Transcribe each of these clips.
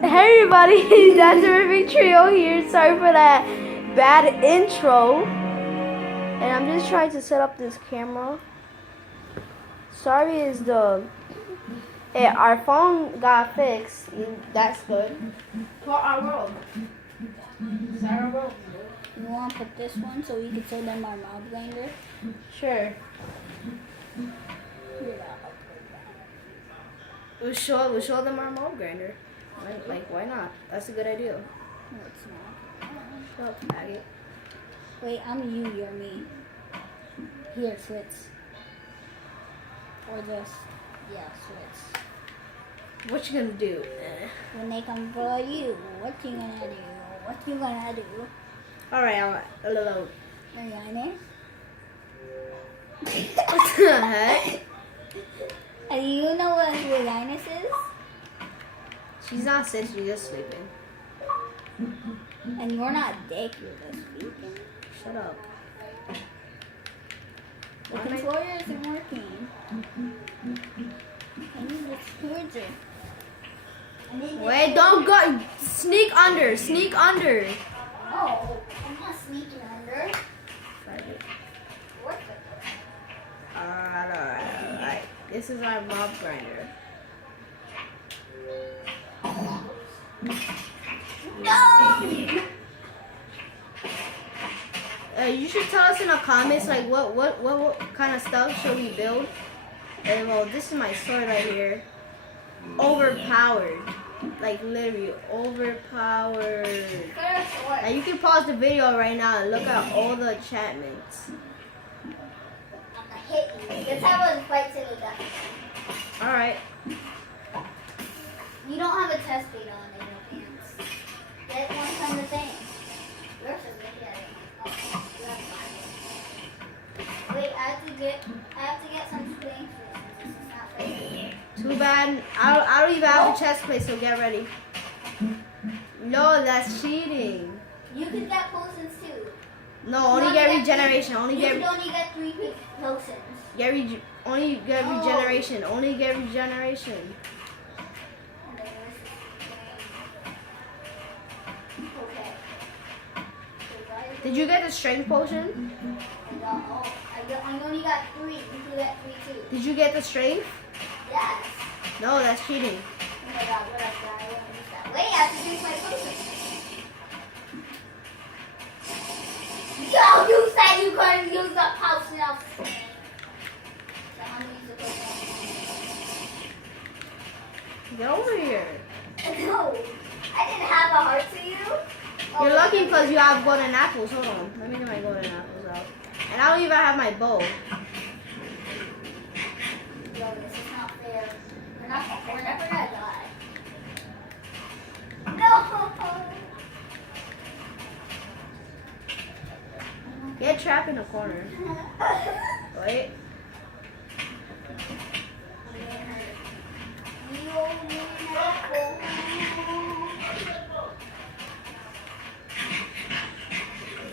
Hey everybody, that's Terrific Trio here. Sorry for that bad intro. And I'm just trying to set up this camera. Sorry is our phone got fixed. That's good. For our world. It's our world. You want to put this one so we can show them our mob grinder? Sure. We'll show them our mob grinder. Why not? That's a good idea. No, it's not. Shut up, faggot. Wait, I'm you, you're me. Here, Fritz. Or this. Yeah, Fritz. What you gonna do? When they come for you, what you gonna do? What you gonna do? Alright, hello. Mariana? What the heck? Do you know what Reginus is? She's not sick, she's just sleeping. And you're not dick, you're just speaking. Shut up. The controller isn't working. I need this charger. Wait, don't go. Sneak under. Sneak under. No, I'm not sneaking under. Alright. This is our mob grinder. No! You should tell us in the comments like what kind of stuff should we build. And well, this is my sword right here. Overpowered. Like literally overpowered. Now you can pause the video right now and look at all the enchantments. I'm gonna hit you. This time was fight to the death. Alright. You don't have a test bait on in your pants. Get one kind of thing. Yours is good at it. Oh, you have mine. Wait, I have to get some things for this. This is not fair. Too bad. I don't even have a chest plate, so get ready. No, that's cheating. You can get potions too. No, only get regeneration. You can only get 3 potions. Only get regeneration. Only get regeneration. Okay. Did you get the strength potion? No, I only got 3. You can get 3 too. Did you get the strength? Yes. No, that's cheating. Oh my god, what else did I want to use that? Wait, I have to drink my potion. Yo, you said you couldn't use the potion of strength. So I'm gonna use the potion. Get over here. No, I didn't have a heart for you. Oh, You're lucky because you have golden apples. Hold on. Let me get my golden apples out. And I don't even have my bow. Yo, this is not fair. We're never gonna die. No! Get trapped in a corner. Wait.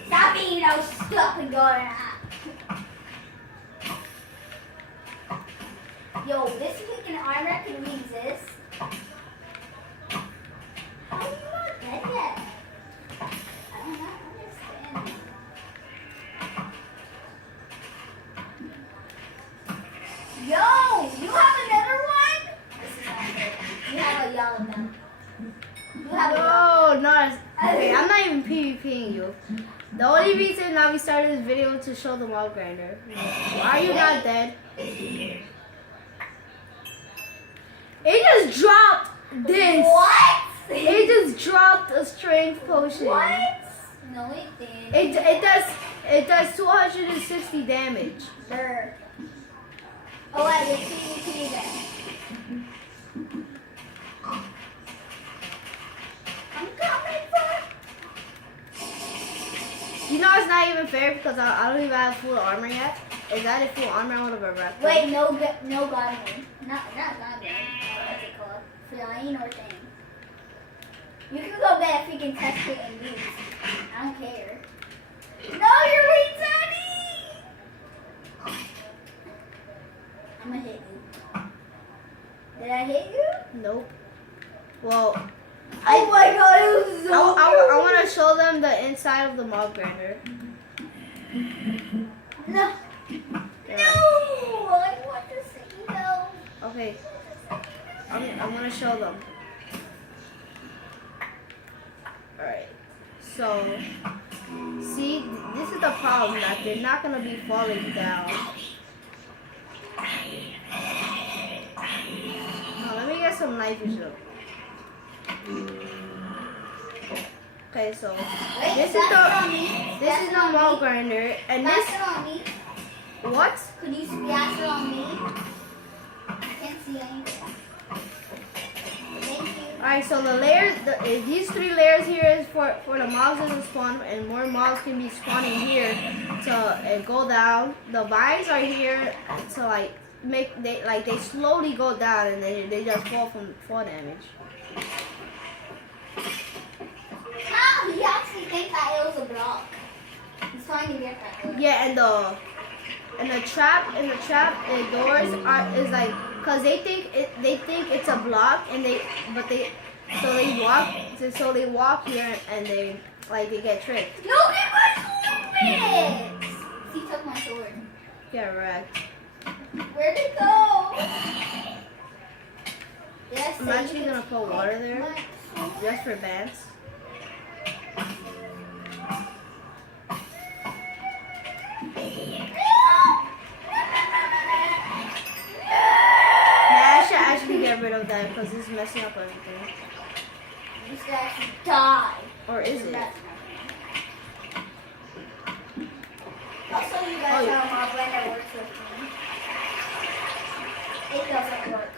Stop being all stuck and going out. Yo, this freaking armor can resist. How are you not dead yet? I don't understand. Yo, you have another one? This is not good. You have a yellow one. You have a yellow. No, okay, I'm not even PvPing you. The only reason that we started this video to show the mob grinder. Why are you not dead? It just dropped this. What? It just dropped a strength potion. What? No, it didn't. It does 260 damage. Sure. Oh, wait, let's see then. I'm coming for. You know it's not even fair because I don't even have full armor yet. Is that a full armor? I would have been wrecked. Wait, no godwin. Not godwin. What's it called? Flying or thing. You can go get a freaking test kit and use. I don't care. No, you're retarded! I'm gonna hit you. Did I hit you? Nope. Well, Oh my god, it was so I want to show them the inside of the malt grinder. No. Yeah. No! I want to see those. Okay. I'm gonna show them. Alright. So, see, this is the problem, that they're not gonna be falling down. Now, let me get some night vision. Okay, so Wait, this is that's the on me. this is the malt grinder, and Pass this it on me. what? Could you splash it on me? I can't see anything. Thank you. Alright, so the layers, these 3 layers here is for the mobs to spawn, and more mobs can be spawning here to go down. The vines are here to like they slowly go down, and they just fall from fall damage. Ah, he actually thinks that it was a block. He's trying to get that door. Yeah, and the trap doors is like, cause they think it's a block, and they walk here, and they get tricked. Look at my sword! He took my sword. Get wrecked. Where'd it go? Yes, I'm actually gonna put water there just for bans. Yeah, I should actually get rid of that because it's messing up everything. You should actually die. Or is it? I'll show you guys how my blender works with me. It doesn't work.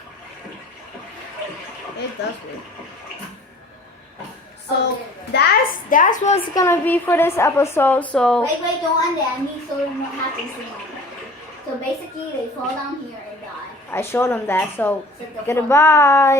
It does work. So Oh, there it goes. that's what's gonna be for this episode. So Wait, don't end it. I need to show them what happens to my blender. So basically, they fall down here and die. I showed them that. So So the goodbye.